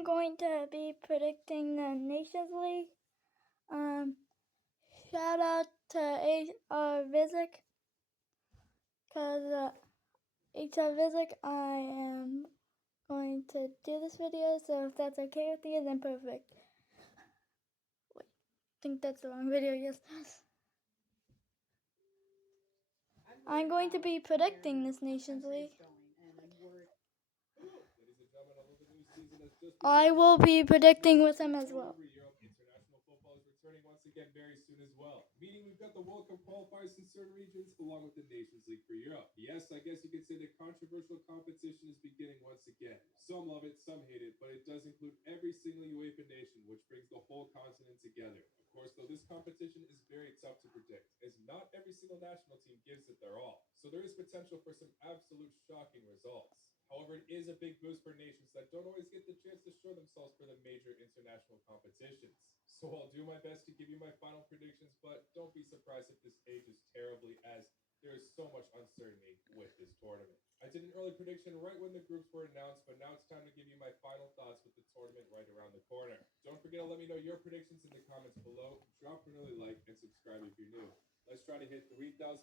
I'm going to be predicting the Nations League. Shout out to Vizik, because HR Vizik, I am going to do this video, so if that's okay with you, then perfect. Wait, I think that's the wrong video, yes. I'm going to be predicting this Nations League. I will be predicting with him as well. International football is returning once again very soon as well. Meaning we've got the World Cup qualifiers in certain regions along with the Nations League for Europe. Yes, I guess you could say the controversial competition is beginning once again. Some love it, some hate it, but it does include every single UEFA nation, which brings the whole continent together. Of course, though, this competition is very tough to predict, as not every single national team gives it their all. So there is potential for some absolute shocking results. However, it is a big boost for nations that don't always get the chance to show themselves for the major international competitions. So I'll do my best to give you my final predictions, but don't be surprised if this ages terribly, as there is so much uncertainty with this tournament. I did an early prediction right when the groups were announced, but now it's time to give you my final thoughts with the tournament right around the corner. Don't forget to let me know your predictions in the comments below. Drop an early like and subscribe if you're new. Let's try to hit 3,500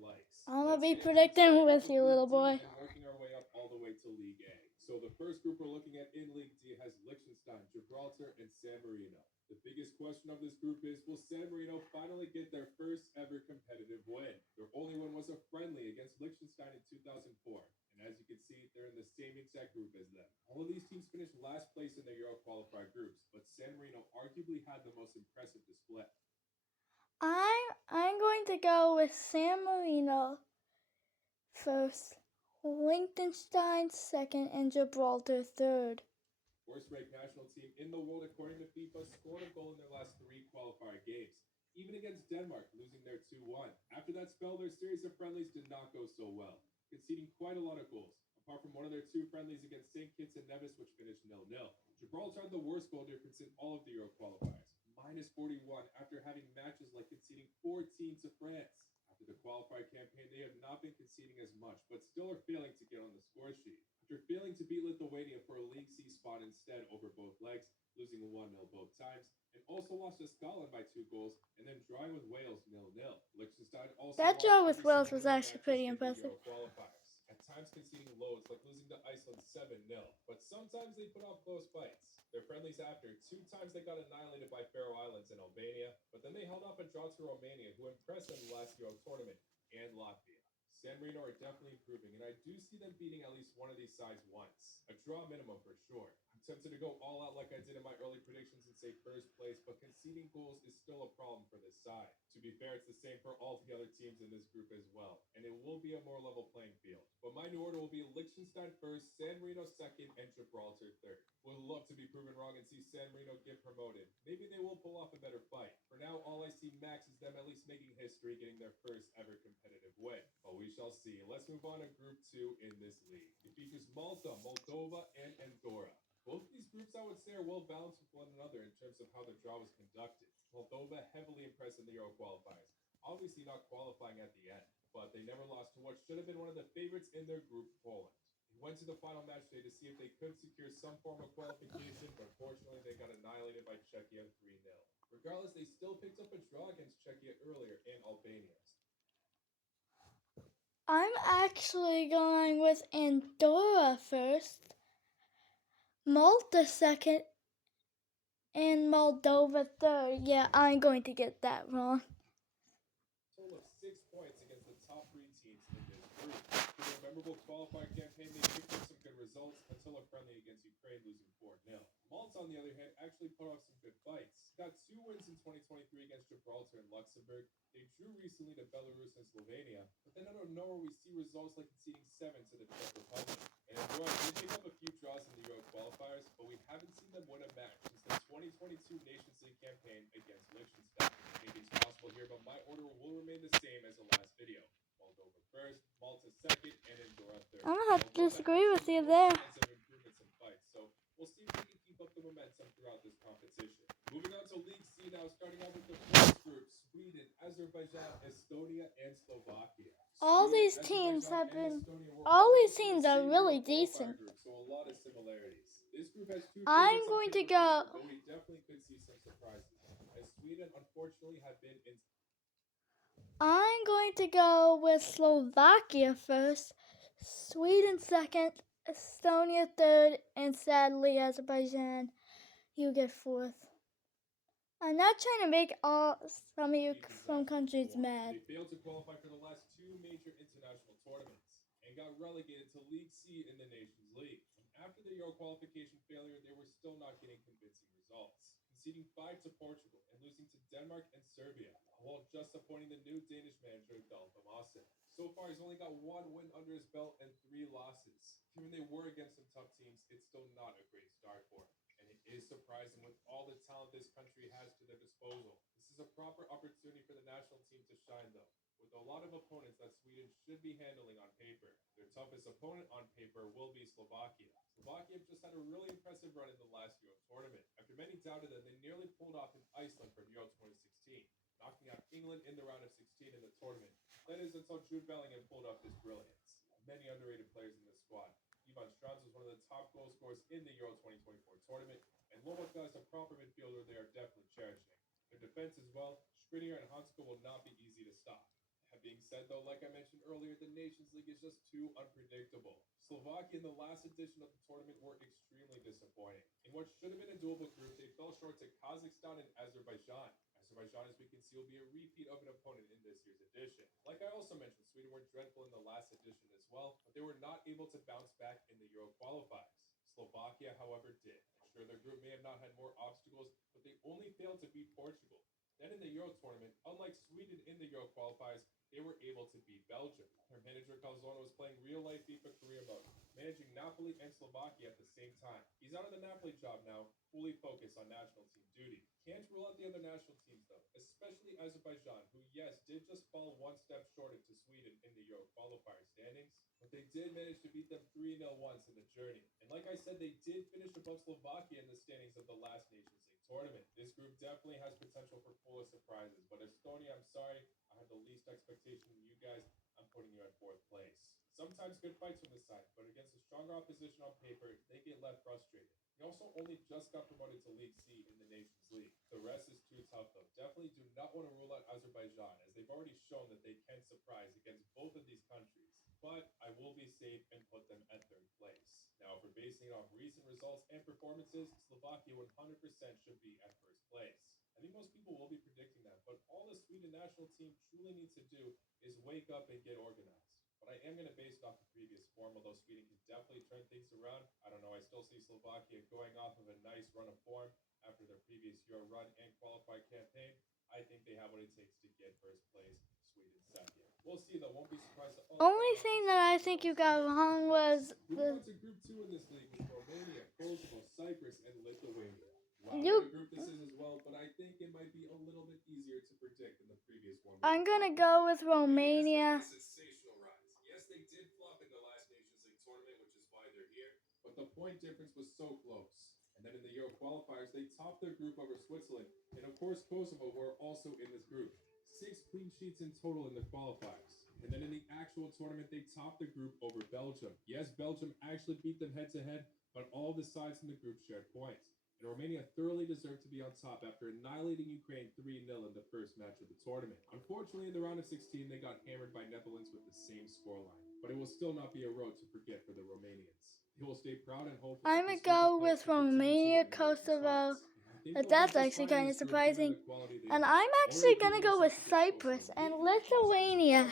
likes. I'm going to be predicting with you, little boy. And working our way up all the way to League A. So the first group we're looking at in League D has Liechtenstein, Gibraltar, and San Marino. The biggest question of this group is, will San Marino finally get their first ever competitive win? Their only one was a friendly against Liechtenstein in 2004. And as you can see, they're in the same exact group as them. All of these teams finished last place in their Euro qualifier groups, but San Marino arguably had the most impressive display. I'm going to go with San Marino first, Liechtenstein second, and Gibraltar third. Worst-ranked national team in the world according to FIFA scored a goal in their last 3 qualifier games, even against Denmark, losing their 2-1. After that spell, their series of friendlies did not go so well, conceding quite a lot of goals, apart from one of their 2 friendlies against St. Kitts and Nevis, which finished 0-0. Gibraltar had the worst goal difference in all of the Euro qualifiers, -41, after having matches like conceding 14 to France. After the qualifier campaign, they have not been conceding as much, but still are failing to get on the score sheet. After failing to beat Lithuania for a League C spot instead over both legs, losing 1-0 both times, and also lost to Scotland by 2 goals, and then drawing with Wales 0-0. Liechtenstein also that draw with Wales was actually pretty impressive. At times conceding loads, like losing to Iceland 7-0, but sometimes they put off close fights. Their friendlies after, 2 times they got annihilated by Faroe Islands and Albania, but then they held off a draw to Romania, who impressed them last Euro tournament, and Latvia. San Marino are definitely improving, and I do see them beating at least one of these sides once. A draw minimum for sure. I'm tempted to go all out like I did in my early predictions and say first place, but conceding goals is still a problem for this side. To be fair, it's the same for all the other teams in this group as well, and it will be a more level playing field. But my new order will be Liechtenstein first, San Marino second, and Gibraltar third. Would love to be proven wrong and see San Marino get promoted. Maybe they will pull off a better fight. For now, all I see max is them at least making history, getting their first ever competitive win. But we shall see. Let's move on to Group 2 in this league. It features Malta, Moldova, and Andorra. Both of these groups, I would say, are well balanced with one another in terms of how the draw was conducted. Moldova heavily impressed in the Euro qualifiers, obviously not qualifying at the end, but they never lost to what should have been one of the favorites in their group, Poland. They went to the final match day to see if they could secure some form of qualification, but fortunately they got annihilated by Czechia 3-0. Regardless, they still picked up a draw against Czechia earlier and Albania. I'm actually going with Andorra first, Malta second, and Moldova third. Yeah, I'm going to get that wrong. Total of 6 points against the top 3 teams in this group. Through a memorable qualifier campaign, they picked up some good results until a friendly against Ukraine, losing 4-0. Malta, on the other hand, actually put off some good fights. Got 2 wins in 2023 against Gibraltar and Luxembourg. They drew recently to Belarus and Slovenia, but then out of nowhere we see results like conceding 7 to the Czech Republic. And Andorra did pick up a few draws in the Euro qualifiers, but we haven't seen them win a match since the 2022 Nations League campaign against Liechtenstein. Anything's possible here, but my order will remain the same as the last video. Moldova first, Malta second, and Andorra third. I'm gonna have to disagree with you there. Improvements in fights, so we'll see if we can keep up the momentum throughout this competition. Moving on to League C now, starting out with the first group: Sweden, Azerbaijan, Estonia, and Slovakia. All these teams are really decent. So a lot of similarities. This group has two I'm favorites on going to paper, go. but we definitely could see some surprises, as Sweden unfortunately have been in. I'm going to go with Slovakia first, Sweden second, Estonia third, and sadly Azerbaijan. You get fourth. I'm not trying to make some of you from countries mad. They failed to qualify for the last two major international tournaments and got relegated to League C in the Nations League. And after the Euro qualification failure, they were still not getting convincing results, conceding 5 to Portugal and losing to Denmark and Serbia, while just appointing the new Danish manager Dalfa Maassen. So far, he's only got 1 win under his belt and 3 losses. Given they were against some tough teams, it's still not a great start for him. And it is surprising with all the talent this country has to their disposal. This is a proper opportunity for the national team to shine, though, with a lot of opponents that Sweden should be handling on paper. Their toughest opponent on paper will be Slovakia. Slovakia just had a really impressive run in the last Euro tournament. After many doubted them, they nearly pulled off in Iceland from Euro 2016, knocking out England in the round of 16 in the tournament. That is until Jude Bellingham pulled off his brilliance. Many underrated players in this squad. Ivan Strauss was one of the top goal scorers in the Euro 2024 tournament, and Lobotka is a proper midfielder they are definitely cherishing. Their defense as well, Skriniar and Hansko will not be easy to stop. That being said, though, like I mentioned earlier, the Nations League is just too unpredictable. Slovakia in the last edition of the tournament were extremely disappointing. In what should have been a doable group, they fell short to Kazakhstan and Azerbaijan. Azerbaijan, as we can see, will be a repeat of an opponent in this year's edition. Like I also mentioned, Sweden were dreadful in the last edition as well, but they were not able to bounce back in the Euro qualifiers. Slovakia, however, did. Sure, their group may have not had more obstacles, but they only failed to beat Portugal. Then in the Euro tournament, unlike Sweden in the Euro qualifiers, they were able to beat Belgium. Their manager Calzona was playing real-life FIFA career mode, managing Napoli and Slovakia at the same time. He's out of the Napoli job now, fully focused on national team duty. Can't rule out the other national teams, though, especially Azerbaijan, who, yes, did just fall one step short into Sweden in the Euro qualifier standings, but they did manage to beat them 3-0 once in the journey. And like I said, they did finish above Slovakia in the standings of the last Nations League tournament. This group definitely has potential for full of surprises, but Estonia, I'm sorry, I have the least expectation than you guys. I'm putting you at 4th place. Sometimes good fights from this side, but against a stronger opposition on paper, they get left frustrated. They also only just got promoted to League C in the Nations League. The rest is too tough, though. Definitely do not want to rule out Azerbaijan, as they've already shown that they can surprise against both of these countries. But I will be safe and put them at 3rd place. Now, if we're basing it off recent results and performances, Slovakia 100% should be at 1st place. I think most people will be predicting that, but all the Sweden national team truly needs to do is wake up and get organized. But I am going to base it off the previous form, although Sweden can definitely turn things around. I don't know, I still see Slovakia going off of a nice run of form after their previous Euro run and qualified campaign. I think they have what it takes to get 1st place, Sweden 2nd. We'll see, though. Won't be surprised at all. Only thing that I think you got wrong was Moving on to Group 2 in this league with Romania, Kosovo, Cyprus, and Lithuania. Wow, You- what a group this is as well, but I think it might be a little bit easier to predict than the previous one. I'm gonna go with Romania. Sensational rise. Yes, they did flop in the last Nations League tournament, which is why they're here, but the point difference was so close. And then in the Euro qualifiers, they topped their group over Switzerland, and of course Kosovo, who are also in this group. 6 clean sheets in total in the qualifiers. And then in the actual tournament, they topped the group over Belgium. Yes, Belgium actually beat them head-to-head, but all the sides in the group shared points. And Romania thoroughly deserved to be on top after annihilating Ukraine 3-0 in the first match of the tournament. Unfortunately, in the round of 16, they got hammered by Netherlands with the same scoreline. But it will still not be a road to forget for the Romanians. They will stay proud and hopeful. I'm gonna go with Romania, Kosovo. But that's actually kind of surprising. And I'm actually gonna go with Cyprus and Lithuania.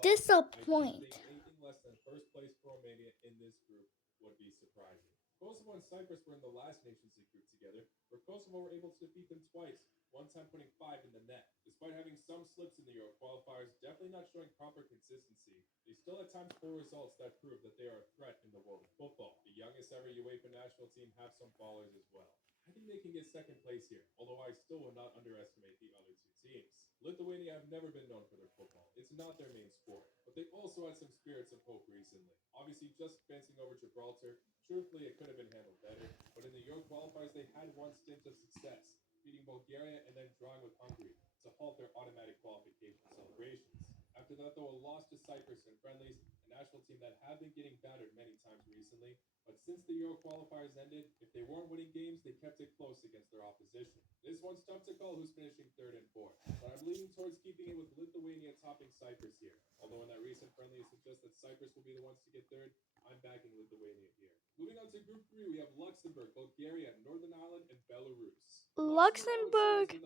Disappoint. Anything less than 1st place for Romania in this group would be surprising. Kosovo and Cyprus were in the last Nations League group together, where Kosovo were able to defeat them twice, one time putting 5 in the net. Despite having some slips in the Euro qualifiers, definitely not showing proper consistency, they still at times pull results that prove that they are a threat in the world of football. The youngest ever UEFA national team have some ballers as well. I think they can get 2nd place here, although I still will not underestimate the other 2 teams. Lithuania have never been known for their football. It's not their main sport, but they also had some spirits of hope recently. Obviously, just fencing over Gibraltar, truthfully, it could have been handled better, but in the Euro qualifiers, they had one stint of success, beating Bulgaria and then drawing with Hungary to halt their automatic qualification celebrations. After that, though, a loss to Cyprus in friendlies, a national team that had been getting battered many times recently. But since the Euro qualifiers ended, if they weren't winning games, they kept it close against their opposition. This one's tough to call who's finishing third and fourth, but I'm leaning towards keeping it with Lithuania topping Cyprus here. Although in that recent friendly it suggests that Cyprus will be the ones to get third, I'm backing Lithuania here. Moving on to Group 3, we have Luxembourg, Bulgaria, Northern Ireland, and Belarus. Luxembourg,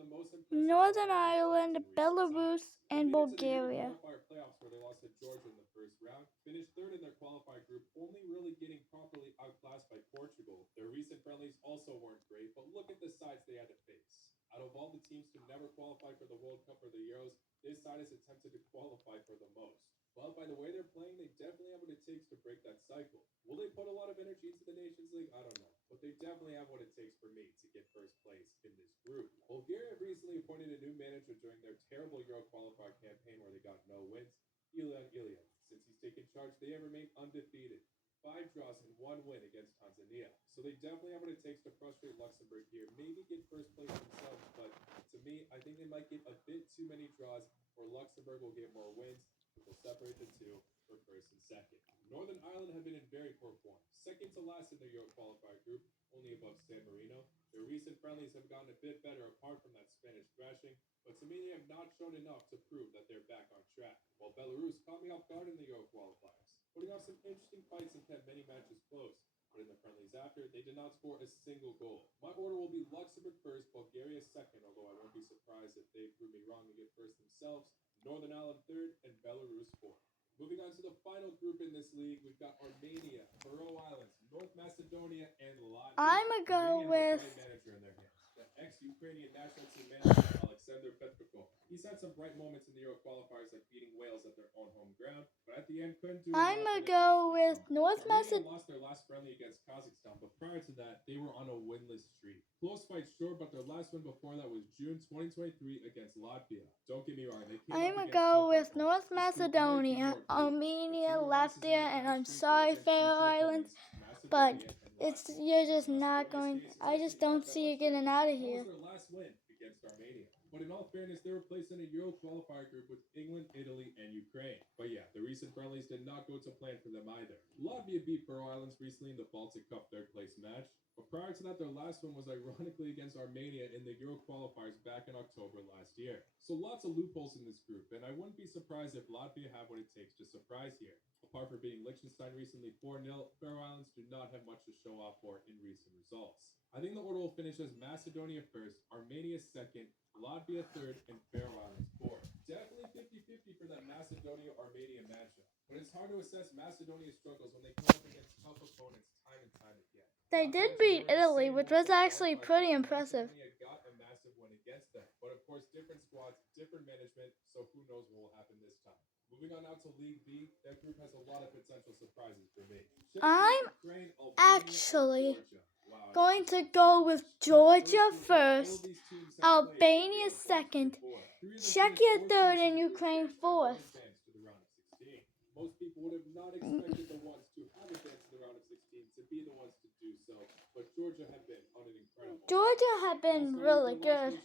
Northern Ireland, Belarus, and Bulgaria. Qualifier playoffs where they lost to Georgia in the first round, finished third in their qualifying group, only really getting properly outclassed by Portugal. Their recent friendlies also weren't great, but look at the sides they had to face. Out of all the teams to never qualify for the World Cup or the Euros, this side has attempted to qualify for the most. But by the way they're playing, they definitely have what it takes to break that cycle. Will they put a lot of energy into the Nations League? I don't know. But they definitely have what it takes for me to get first place in this group. Bulgaria recently appointed a new manager during their terrible Euro qualifier campaign where they got no wins, Ilan Iliev. Since he's taken charge, they have remained undefeated. 5 draws and 1 win against Tanzania. So they definitely have what it takes to frustrate Luxembourg here. Maybe get first place themselves, but to me, I think they might get a bit too many draws where Luxembourg will get more wins, but they'll separate the two for first and second. Northern Ireland have been in very poor form. Second to last in the Euro qualifier group, only above San Marino. Their recent friendlies have gotten a bit better apart from that Spanish thrashing, but to me they have not shown enough to prove that they're back on track. While Belarus caught me off guard in the Euro qualifiers, putting off some interesting fights and kept many matches close. But in the friendlies after, they did not score a single goal. My order will be Luxembourg first, Bulgaria second, although I won't be surprised if they prove me wrong and get first themselves, Northern Ireland third, and Belarus fourth. Moving on to the final group in this league, we've got Armenia, Faroe Islands, North Macedonia, and Latvia. I'm going to go with Manager in their hands. The ex-Ukrainian national team manager, Alexander Petrikov. He's had some bright moments in the Euro qualifiers like beating Wales at their own home ground, but at the end couldn't do I'm going to go with North Macedonia. Lost their last friendly against Kazakhstan, but prior to that, they were on a winless streak. Close fight, sure, but their last win before that was June 2023 against Latvia. Don't get me wrong, they came I'm going to go with North Macedonia, Armenia, Latvia, and I'm sorry, Faroe Islands, but you're just not going. I just don't see you getting out of here. Their last win against Armenia. But in all fairness, they were placed in a Euro qualifier group with England, Italy, and Ukraine. But yeah, the recent friendlies did not go to plan for them either. Latvia beat Faroe Islands recently in the Baltic Cup third place match. But prior to that, their last one was ironically against Armenia in the Euro qualifiers back in October last year. So lots of loopholes in this group, and I wouldn't be surprised if Latvia have what it takes to surprise here. Apart from beating Liechtenstein recently 4-0, Faroe Islands do not have much to show off for in recent results. I think the order will finish as Macedonia first, Armenia second, Latvia third, and Faroe Islands fourth. Definitely 50-50 for that Macedonia-Armenia matchup. But it's hard to assess Macedonia's struggles when they come up against tough opponents time and time again. They did beat Italy, which was actually pretty impressive. Got a massive win against them. But of course, different squads, different management, so who knows what will happen this time. Moving on now to League B, that group has a lot of potential surprises for me. I'm actually going to go with Georgia first, Albania second, Czechia third, and Ukraine fourth. Most people would have not expected the ones to have advanced to the round of 16 to be the ones to do so, but Georgia have been on an incredible. Georgia have been really good.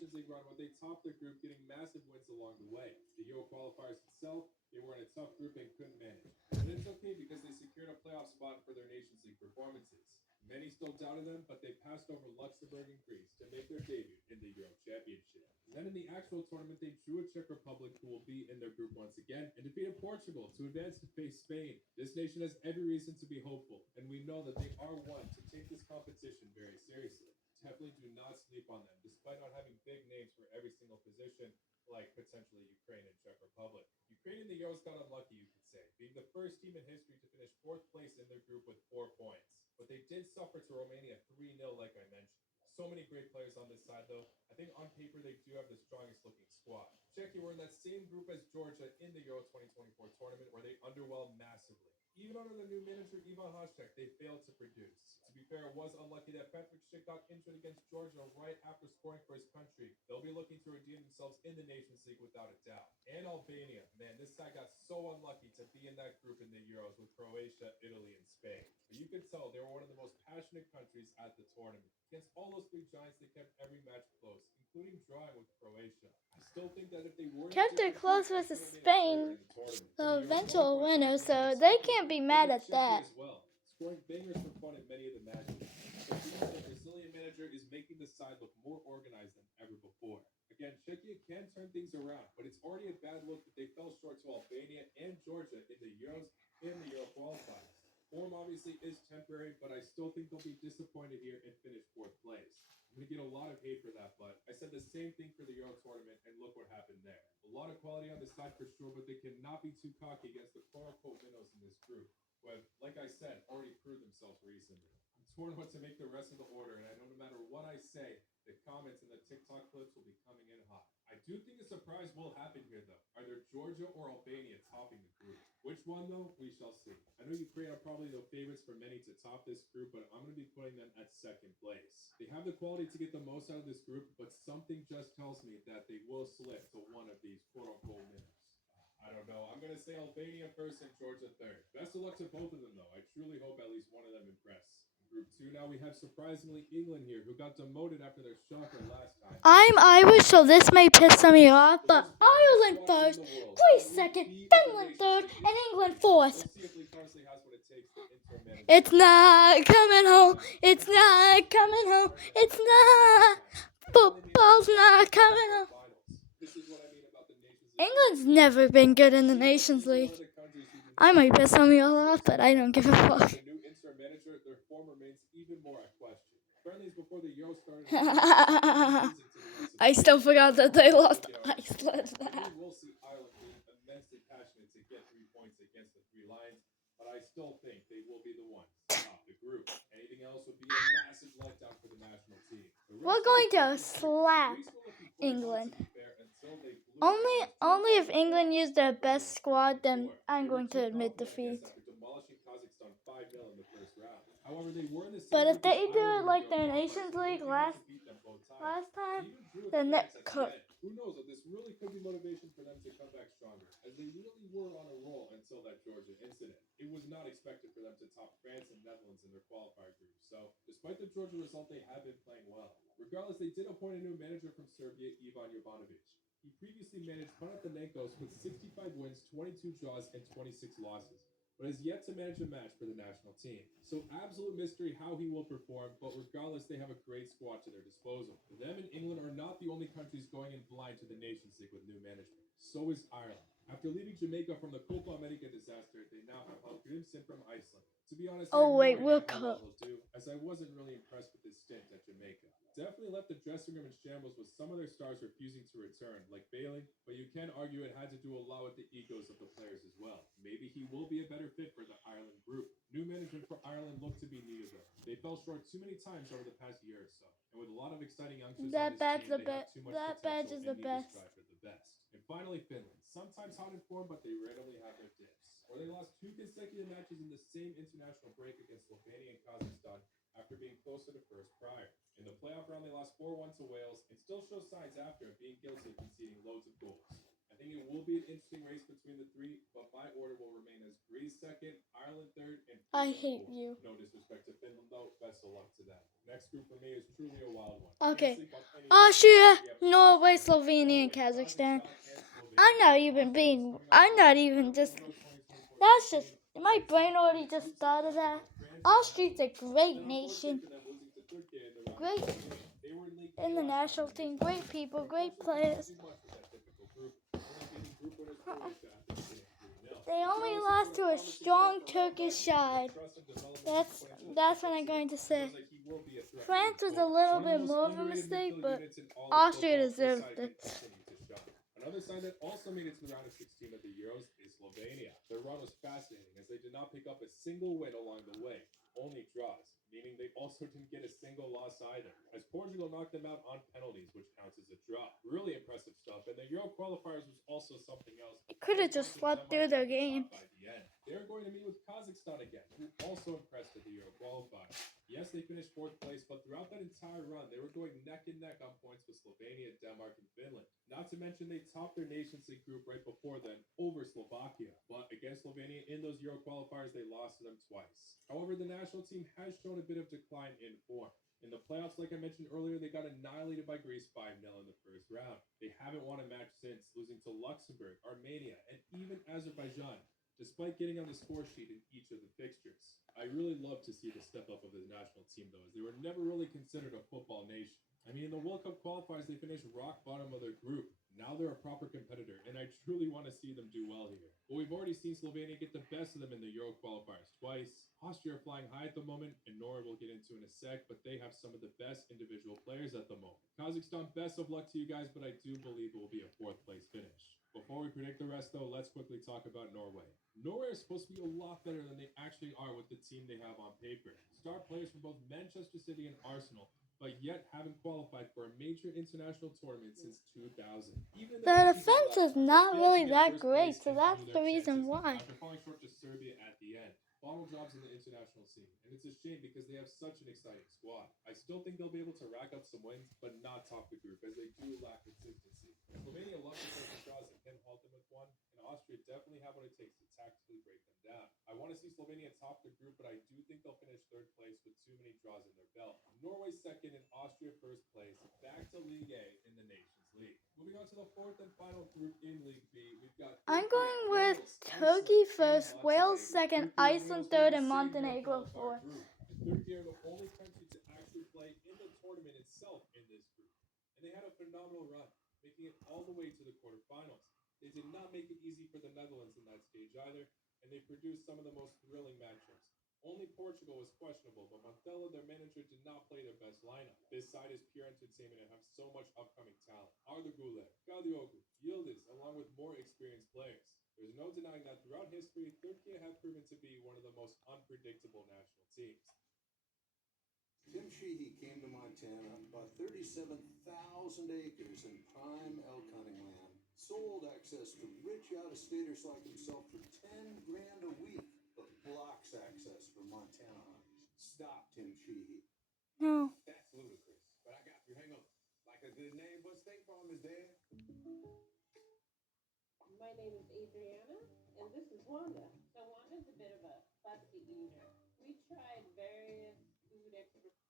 They topped their group, getting massive wins along the way. The Euro qualifiers itself, they were in a tough group and couldn't manage. But it's okay because they secured a playoff spot for their Nations League performances. Many still doubted them, but they passed over Luxembourg and Greece to make their debut in the Euro Championship. And then in the actual tournament, they drew a Czech Republic who will be in their group once again and defeated Portugal to advance to face Spain. This nation has every reason to be hopeful, and we know that they are one to take this competition very seriously. Definitely do not sleep on them, despite not having big names for every single position, like potentially Ukraine and Czech Republic. Ukraine in the Euros got unlucky, you could say, being the first team in history to finish 4th place in their group with 4 points. But they did suffer to Romania 3-0, like I mentioned. So many great players on this side, though. I think on paper they do have the strongest looking squad. Czechia were in that same group as Georgia in the Euro 2024 tournament, where they underwhelmed massively. Even under the new manager Ivan Hasek, they failed to produce. To be fair, it was unlucky that Patrick Schick got injured against Georgia right after scoring for his country. They'll be looking to redeem themselves in the Nations League without a doubt. And Albania, man, this side got so unlucky to be in that group in the Euros with Croatia, Italy, and Spain. But you could tell they were one of the most passionate countries at the tournament. Against all those three giants, they kept every match close, including drawing with Croatia. I still think that if they were Kept it close versus Spain, the eventual winner, so they can't be mad at that. As well, scoring bangers for fun in many of the matches. But the Brazilian manager is making the side look more organized than ever before. Again, Czechia can turn things around, but it's already a bad look that they fell short to Albania and Georgia in the Euros and the Euro qualifiers. Form obviously is temporary, but I still think they'll be disappointed here and finish fourth place. I'm going to get a lot of hate for that, but I said the same thing for the Euro tournament, and look what happened there. A lot of quality on this side for sure, but they cannot be too cocky against the quote-unquote minnows in this group, who have, like I said, already proved themselves recently. I'm torn what to make the rest of the order, and I know no matter what I say, the comments and the TikTok clips will be coming in hot. I do think a surprise will happen here, though. Either Georgia or Albania topping the group. Which one, though, we shall see. I know Ukraine are probably the favorites for many to top this group, but I'm going to be putting them at second place. They have the quality to get the most out of this group, but something just tells me that they will slip to one of these quote-unquote winners. I don't know. I'm going to say Albania first and Georgia third. Best of luck to both of them, though. I truly hope at least one of them impress. Group 2, now we have surprisingly England here, who got demoted after their shocker last time. I'm Irish, so this may piss some of you off, but Ireland first, Greece second, Finland third, and England fourth. It's not coming home, it's not coming home, it's not, football's not coming home. England's never been good in the Nations League. I might piss some of you off, but I don't give a fuck. The new interim manager, their form remains even more at question. Friendlies before the Euro started. I still forgot that they lost Iceland. We will see Ireland being immensely passionate to get 3 points against the Three Lions, but I still think they will be the ones to top the group. Anything else would be a massive letdown for the national team. We're going to slap England. Only if England used their best squad, then I'm going to admit defeat. But if they do it like their Nations League last time, then they're cooked. Who knows? This really could be motivation for them to come back stronger, as they really were on a roll until that Georgia incident. It was not expected for them to top France and Netherlands in their qualifier group. So, despite the Georgia result, they have been playing well. Regardless, they did appoint a new manager from Serbia, Ivan Jovanovic. He previously managed Panathinaikos with 65 wins, 22 draws, and 26 losses, but has yet to manage a match for the national team. So absolute mystery how he will perform, but regardless, they have a great squad to their disposal. Them and England are not the only countries going in blind to the Nations League with new management. So is Ireland. After leaving Jamaica from the Copa America disaster, they now have Hallgrímsson from Iceland. To be honest, we'll cut. As I wasn't really impressed with his stint at Jamaica. Definitely left the dressing room in shambles with some of their stars refusing to return, like Bailey, but you can argue it had to do a lot with the egos of the players as well. Maybe he will be a better fit for the Ireland group. New management for Ireland looked to be needed though. They fell short too many times over the past year or so, and with a lot of exciting youngsters That badge is the best. And finally, Finland. Sometimes hot in form, but they randomly have their dips. Or they lost 2 consecutive matches in the same international break against Slovenia and Kazakhstan after being close to the first prior. In the playoff round, they lost 4-1 to Wales and still show signs after of being guilty of conceding loads of goals. I think it will be an interesting race between the three, but my order will remain as Greece second, Ireland third, and Finland I hate fourth. you. No disrespect to Finland, though. Best of luck to them. Next group for me is truly a wild one. Okay. Austria, Norway, Slovenia, and Kazakhstan. I'm not even just, that's just, my brain already just thought of that. Austria's a great nation. Great in the national team. Great people, great players. They only lost to a strong Turkish side. That's what I'm going to say. France was a little bit more of a mistake, but Austria deserved it. Another side that also made it to the round of 16 of the Euros is Slovenia. Their run was fascinating as they did not pick up a single win along the way. only draws, meaning they also didn't get a single loss either, as Portugal knocked them out on penalties, which counts as a draw. Really impressive stuff, and the Euro qualifiers was also something else. Could have just slept through the game. By the end, they're going to meet with Kazakhstan again, who also impressed at the Euro qualifiers. Yes, they finished 4th place, but throughout that entire run, they were going neck and neck on points with Slovenia, Denmark, and Finland. Not to mention they topped their Nations League group right before then over Slovakia. But against Slovenia in those Euro qualifiers, they lost to them twice. However, the national team has shown a bit of decline in form. In the playoffs, like I mentioned earlier, they got annihilated by Greece 5-0 in the first round. They haven't won a match since, losing to Luxembourg, Armenia, and even Azerbaijan, despite getting on the score sheet in each of the fixtures. I really love to see the step up of the national team, though, as they were never really considered a football nation. I mean, in the World Cup qualifiers, they finished rock bottom of their group. Now they're a proper competitor, and I truly want to see them do well here. But we've already seen Slovenia get the best of them in the Euro qualifiers twice. Austria are flying high at the moment, and Norway we'll get into in a sec, but they have some of the best individual players at the moment. Kazakhstan, best of luck to you guys, but I do believe it will be a 4th place finish. Before we predict the rest, though, let's quickly talk about Norway. Norway is supposed to be a lot better than they actually are with the team they have on paper. Star players from both Manchester City and Arsenal, but yet haven't qualified for a major international tournament since 2000. The defense is not really that great, so that's the reason why. After falling short to Serbia at the end. Final jobs in the international scene, and it's a shame because they have such an exciting squad. I still think they'll be able to rack up some wins, but not top the group, as they do lack consistency. Slovenia love to take the draws and can halt them with one, and Austria definitely have what it takes to tactically break them down. I want to see Slovenia top the group, but I do think they'll finish 3rd place with too many draws in their belt. Norway 2nd and Austria 1st place, back to League A in the Nations League. Moving on to the 4th and final group in League B, we've got I'm going with Turkey first, Wales second, Iceland third, and Montenegro fourth. Turkey are the only country to actually play in the tournament itself in this group, and they had a phenomenal run, making it all the way to the quarterfinals. They did not make it easy for the Netherlands in that stage either, and they produced some of the most thrilling matchups. Only Portugal was questionable, but Montella, their manager, did not play their best lineup. This side is pure entertainment and have so much upcoming talent. Arda Güler, Kadioglu, Yildiz, along with more experienced players. There's no denying that throughout history, Turkey have proven to be one of the most unpredictable national teams. Tim Sheehy came to Montana, bought 37,000 acres in prime elk hunting land, sold access to rich out-of-staters like himself for $10 grand a week, but blocks access for Montana hunters. Stop, Tim Sheehy. No. That's ludicrous, but I got you. Hang on. Like a good name, but State Farm is there. My name is Adriana, and this is Wanda. So Wanda's a bit of a fussy eater. We tried various food experiments.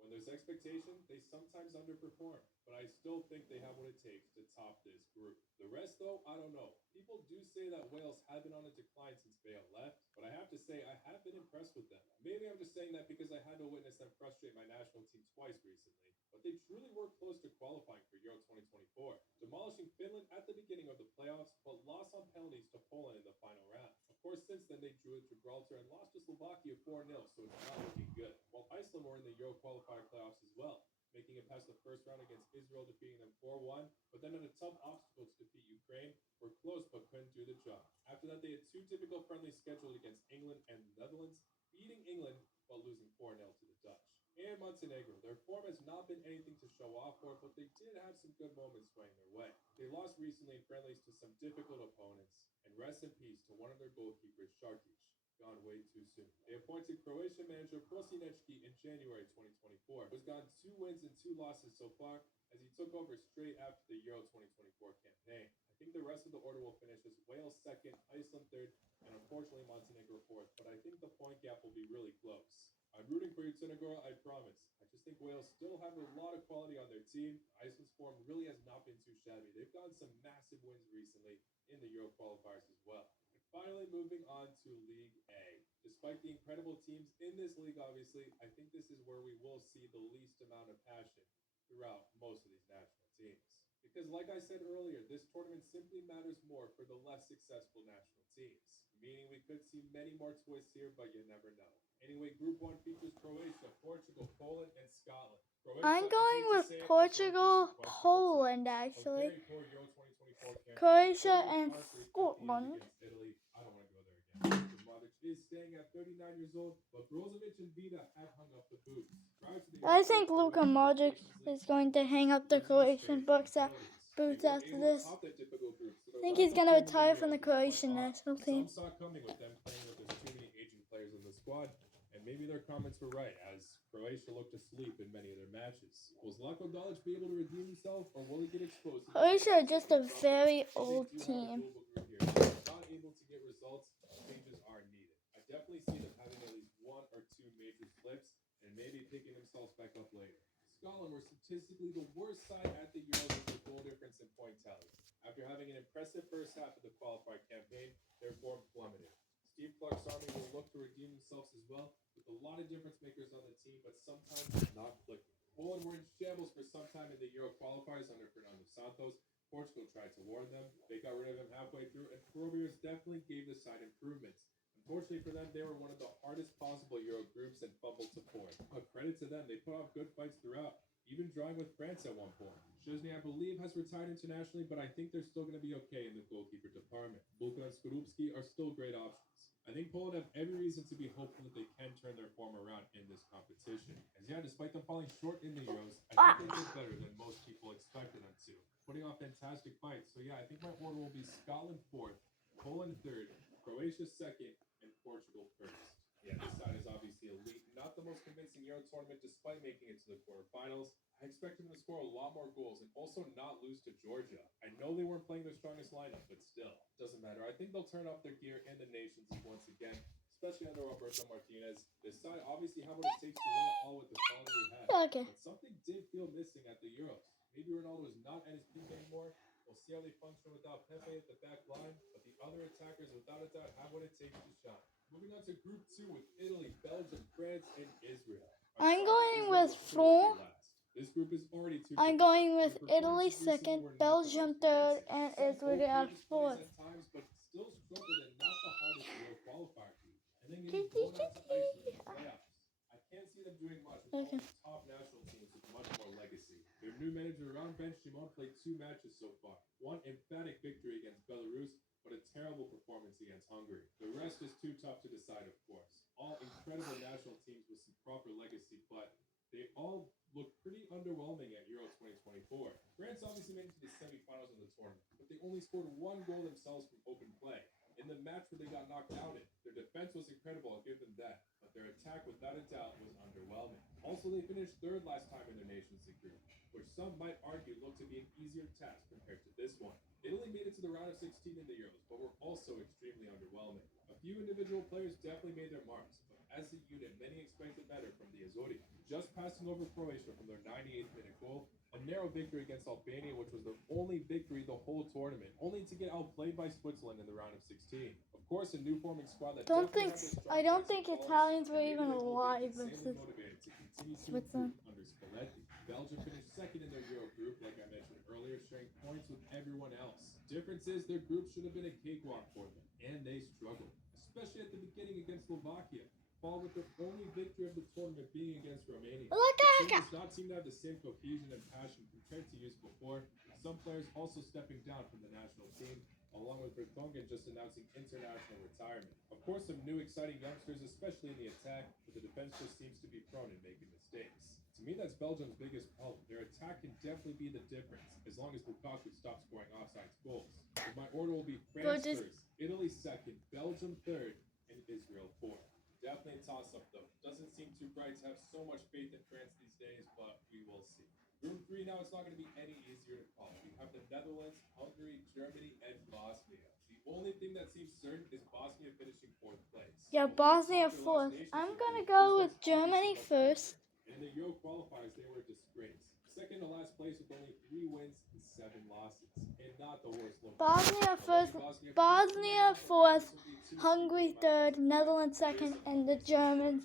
When there's expectation, they sometimes underperform, but I still think they have what it takes to top this group. The rest, though, I don't know. People do say that Wales have been on a decline since Bale left, but I have to say I have been impressed with them. Maybe I'm just saying that because I had to witness them frustrate my national team twice recently, but they truly were close to qualifying for Euro 2024, demolishing Finland at the beginning of the playoffs, but lost on penalties to Poland in the final round. Of course, since then they drew with Gibraltar and lost to Slovakia 4-0, so it's not looking good. While Iceland were in the Euro qualifier playoffs as well, making it past the first round against Israel, defeating them 4-1, but then had a tough obstacle to defeat Ukraine, were close but couldn't do the job. After that, they had 2 typical friendlies scheduled against England and the Netherlands, beating England but losing 4-0 to the Dutch. And Montenegro, their form has not been anything to show off for, but they did have some good moments swaying their way. They lost recently in friendlies to some difficult opponents, and rest in peace to one of their goalkeepers, Sharkic, gone way too soon. They appointed Croatian manager Prosinecki in January 2024. Who's gotten 2 wins and 2 losses so far, as he took over straight after the Euro 2024 campaign. I think the rest of the order will finish as Wales 2nd, Iceland 3rd, and unfortunately Montenegro 4th, but I think the point gap will be really close. I'm rooting for you, Montenegro, I promise. I just think Wales still have a lot of quality on their team. Iceland's form really has not been too shabby. They've gotten some massive wins recently in the Euro qualifiers as well. And finally, moving on to League A. Despite the incredible teams in this league, obviously, I think this is where we will see the least amount of passion throughout most of these national teams. Because like I said earlier, this tournament simply matters more for the less successful national teams. Meaning we could see many more twists here, but you never know. Anyway, Group 1 features Croatia, Portugal, Poland, and Scotland. Croatia, I'm going with Portugal, Poland, actually. A very poor Euro 2024 campaign. Croatia Italy and are facing Scotland. against Italy. I don't want to go there again. Luka Modric is staying at 39 years old, but Brozovic and Vida have hung up the boots. Prior to the I Euros, think Luka Croatia Modric Nations League is going to hang up the Croatian boots They were after able to this. top that typical group, so I their think lack he's of going to form in the retire from Euros the was quite Croatian odd. national team. Some saw it coming with them playing with there's too many aging players in the squad, and maybe their comments were right, as Croatia looked to sleep in many of their matches. Will Zlatko Dalic be able to redeem himself, or will he get exposed? Croatia are just a very old They do have a team. doable group here. If they're not able to get results, changes are needed. I definitely see them having at least one or two major flips, and maybe picking themselves back up later. Scotland were statistically the worst side at the Euros with their goal difference and point tallies. After having an impressive first half of the qualifier campaign, their form plummeted. Steve Clark's army will look to redeem themselves as well, with a lot of difference makers on the team, but sometimes not clicking. Poland were in shambles for some time in the Euro qualifiers under Fernando Santos. Portugal tried to warn them. They got rid of him halfway through, and Probiers definitely gave the side improvements. Unfortunately for them, they were one of the hardest possible Euro groups and fumbled to form. But credit to them, they put off good fights throughout, even drawing with France at one point. Szczesny, I believe, has retired internationally, but I think they're still going to be okay in the goalkeeper department. Bulka and Skorupski are still great options. I think Poland have every reason to be hopeful that they can turn their form around in this competition. As yeah, despite them falling short in the Euros, I think they did better than most people expected them to, putting off fantastic fights. So yeah, I think my order will be Scotland 4th, Poland 3rd, Croatia 2nd, and Portugal 1st. Yeah, this side is obviously elite. Not the most convincing Euro tournament despite making it to the quarterfinals. I expected them to score a lot more goals and also not lose to Georgia. I know they weren't playing their strongest lineup, but still, doesn't matter. I think they'll turn up their gear in the Nations League once again, especially under Roberto Martinez. This side obviously have what it takes to win it all with the quality they have. Okay. But something did feel missing at the Euros. Maybe Ronaldo is not at his peak anymore. We'll see how they function without Pepe at the back line, but the other attackers, without a doubt, have what it takes to shine. Moving on to Group 2 with Italy, Belgium, France, and Israel. I'm going with Israel will France. last. This group is already too I'm predictable, going and with the Italy performances recently 2nd, were not the Belgium most 3rd, convincing. and Some Israel bold displays 4th. at times, but still struggled in not the hardest Euro qualifier group. And then getting blown out to Iceland in the playoffs. I can't see them doing much with all Okay. the top national teams with much more legacy. Their new manager, Ron Ben Shimon, played 2 matches so far. One emphatic victory against Belarus, but a terrible performance against Hungary. The rest is too tough to decide, of course. All incredible national teams with some proper legacy, but they all look pretty underwhelming at Euro 2024. France obviously made it to the semifinals of the tournament, but they only scored 1 goal themselves from open play. In the match where they got knocked out in, their defense was incredible, I'll give them that, but their attack, without a doubt, was underwhelming. Also, they finished 3rd last time in their Nations League group, which some might argue looked to be an easier task compared to this one. Italy made it to the round of 16 in the Euros, but were also extremely underwhelming. A few individual players definitely made their marks, but as a unit, many expected better from the Azzurri. Just passing over Croatia from their 98th minute goal, a narrow victory against Albania, which was their only victory the whole tournament, only to get outplayed by Switzerland in the round of 16. Of course, a new forming squad that I don't think Italians were even alive versus motivated to continue to Switzerland. improve under Spalletti. Belgium finished 2nd in their Euro group, like I mentioned earlier, sharing points with everyone else. Difference is their group should have been a cakewalk for them, and they struggled, especially at the beginning against Slovakia, followed with their only victory of the tournament being against Romania. The team does not seem to have the same cohesion and passion compared to years before. Some players also stepping down from the national team, along with Vertonghen just announcing international retirement. Of course, some new exciting youngsters, especially in the attack, but the defense just seems to be prone in making mistakes. To me, that's Belgium's biggest problem. Their attack can definitely be the difference, as long as Lukaku stops scoring offside goals. But my order will be France Gorgeous. 1st, Italy 2nd, Belgium 3rd, and Israel 4th. Definitely a toss-up, though. Doesn't seem too bright to have so much faith in France these days, but we will see. Group 3 now, it's not going to be any easier to call. We have the Netherlands, Hungary, Germany, and Bosnia. The only thing that seems certain is Bosnia finishing 4th place. Yeah, Bosnia 4th. I'm gonna go with Germany first. In the Euro qualifiers, they were a disgrace. Second to last place with only 3 wins and 7 losses. And not the worst look. Bosnia first, Bosnia 4th, Hungary 3rd, Netherlands 2nd, and the Germans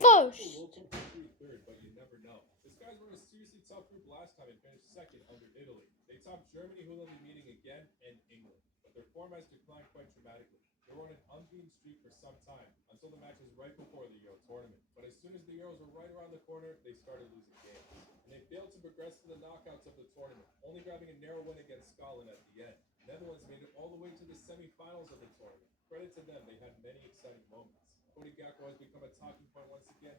first. Local victory 3rd, but you never know. This guys were in a seriously tough group last time and finished 2nd under Italy. They topped Germany, who they'll be meeting again, and England. But their form has declined quite dramatically. They were on an unbeaten streak for some time, until the matches right before the Euro tournament. But as soon as the Euros were right around the corner, they started losing games. And they failed to progress to the knockouts of the tournament, only grabbing a narrow win against Scotland at the end. Netherlands made it all the way to the semi-finals of the tournament. Credit to them, they had many exciting moments. Cody Gakpo has become a talking point once again.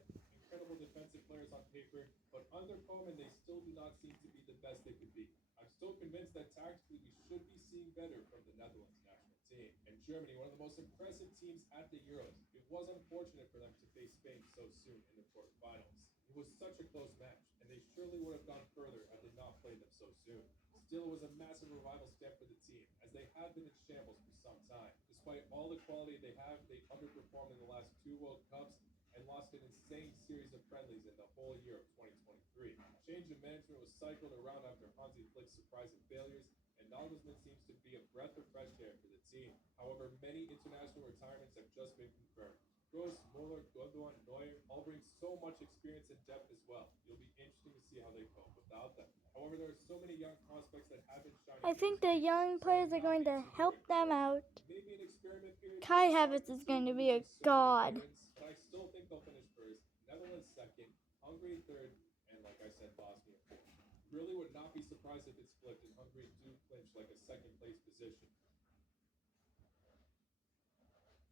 Incredible defensive players on paper, but under Koeman, they still do not seem to be the best they could be. I'm still convinced that tactically we should be seeing better from the Netherlands national team. And Germany, one of the most impressive teams at the Euros, it was unfortunate for them to face Spain so soon in the quarterfinals. It was such a close match, and they surely would have gone further had they not played them so soon. Still, it was a massive revival step for the team, as they have been in shambles for some time. Despite all the quality they have, they underperformed in the last 2 World Cups and lost an insane series of friendlies in the whole year of 2023. Change of management was cycled around after Hansi Flick's surprising failures, and Nagelsmann seems to be a breath of fresh air for the team. However, many international retirements have just been confirmed. Gross, Muller, Gundogan, Neuer all bring so much experience and depth as well. It'll be interesting to see how they cope without them. However, there are so many young prospects that have been shining. I think the young players are going to help them out. Maybe an experiment period. Kai Havertz is going to be a god. But I still think they'll finish first. Netherlands second, Hungary third, and like I said, Bosnia fourth. Really would not be surprised if it's flipped and Hungary do clinch like a second place position.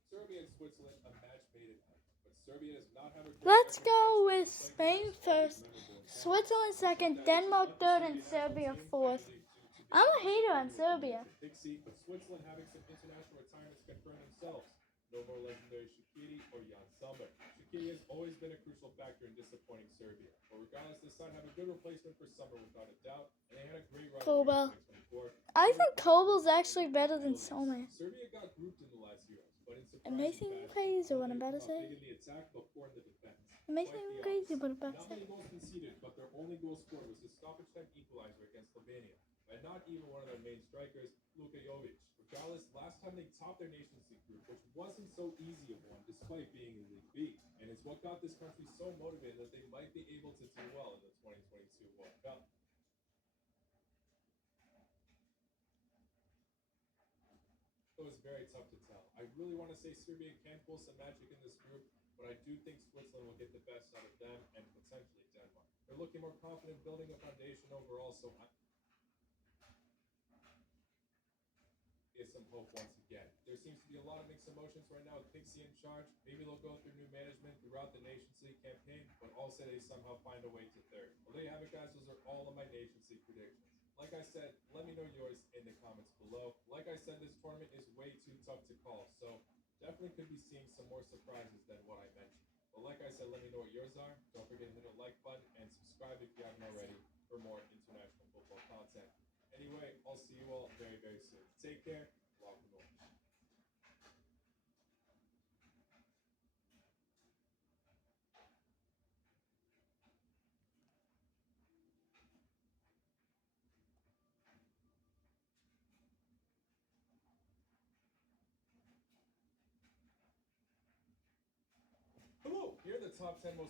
Serbia and Switzerland, a match made in heaven. But Serbia does not have a good Let's record go against with despite Spain being first, Liverpool and Canada. Switzerland second, Denmark third, and Serbia fourth. I'm a hater on Serbia. Big seat, but Switzerland having some international retirements confirm themselves. No more legendary Shaqiri or Jan Sommer. Shaqiri has always been a crucial factor in disappointing Serbia. But regardless, this side have a good replacement for Sommer without a doubt, and they had a great run Kobel. in 2024. I think Kobel's actually better than Sommer. Serbia got grouped in the last Euros, but in It makes me surprising crazy fashion, what I'm about to they come say. up big in the attack, but poor in the defense. It makes Quite me the crazy opposite. what I'm about to Not say. many goals conceded, but their only goal scored was the stoppage time equalizer against Slovenia, and not even one of their main strikers, Luka Jovic. Regardless, last time they topped their Nations League group, which wasn't so easy of one despite being in League B, and it's what got this country so motivated that they might be able to do well in the 2022 World Cup. It was very tough to tell. I really want to say Serbia can pull some magic in this group, but I do think Switzerland will get the best out of them and potentially Denmark. They're looking more confident building a foundation overall, so I get some hope once again. There seems to be a lot of mixed emotions right now with Pixie in charge. Maybe they'll go through new management throughout the Nations League campaign, but all say they somehow find a way to third. Well, there you have it, guys. Those are all of my Nations League predictions. Like I said, let me know yours in the comments below. Like I said, this tournament is way too tough to call, so definitely could be seeing some more surprises than what I mentioned. But like I said, let me know what yours are. Don't forget to hit the like button and subscribe if you haven't already for more international football content. Anyway, I'll see you all very, very soon. Take care. Welcome home. Hello, here are the top 10 most